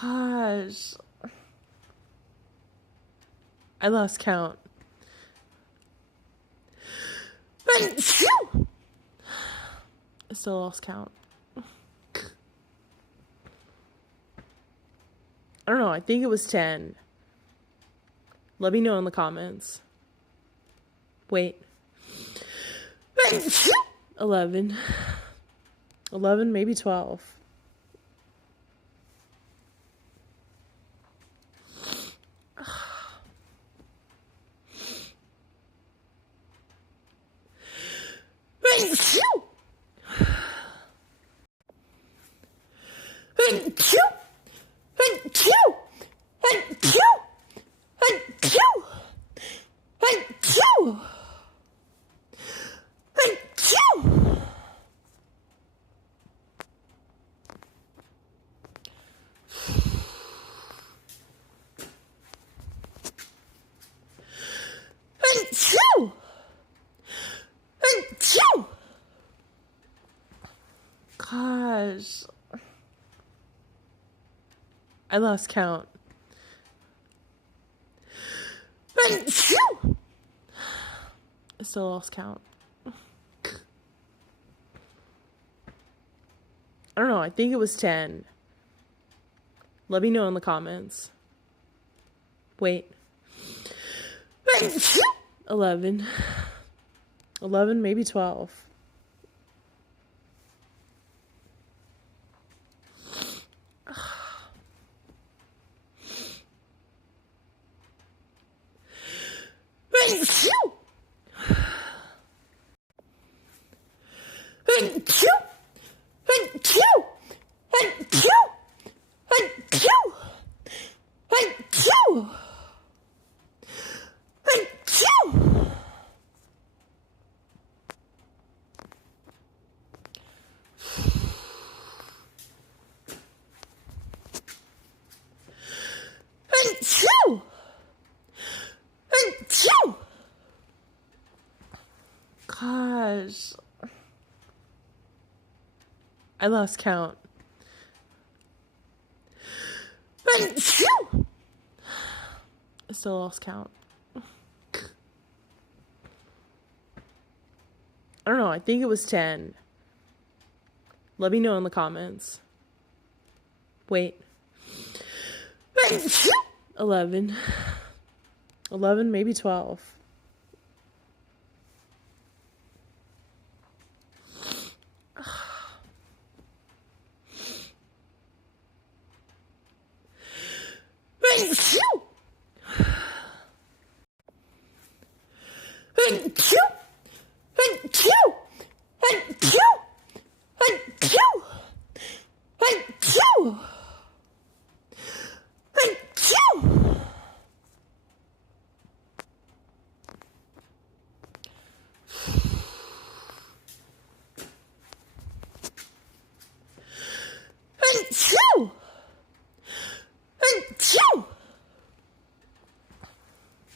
Gosh. I lost count. I still lost count. I don't know. I think it was 10. Let me know in the comments. Wait. 11. 11, maybe 12. Gosh. I lost count. I still lost count. I don't know. I think it was 10. Let me know in the comments. Wait. 11. 11, maybe 12. Gosh. I lost count. I still lost count. I don't know. I think it was 10. Let me know in the comments. Wait. 11. 11, maybe 12.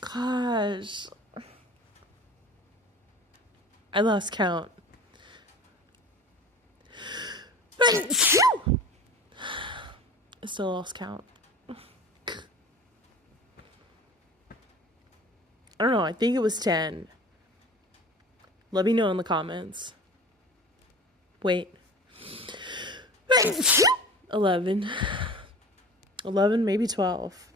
Gosh. I lost count. I still lost count. I don't know. I think it was 10. Let me know in the comments. Wait. 11. 11, maybe 12.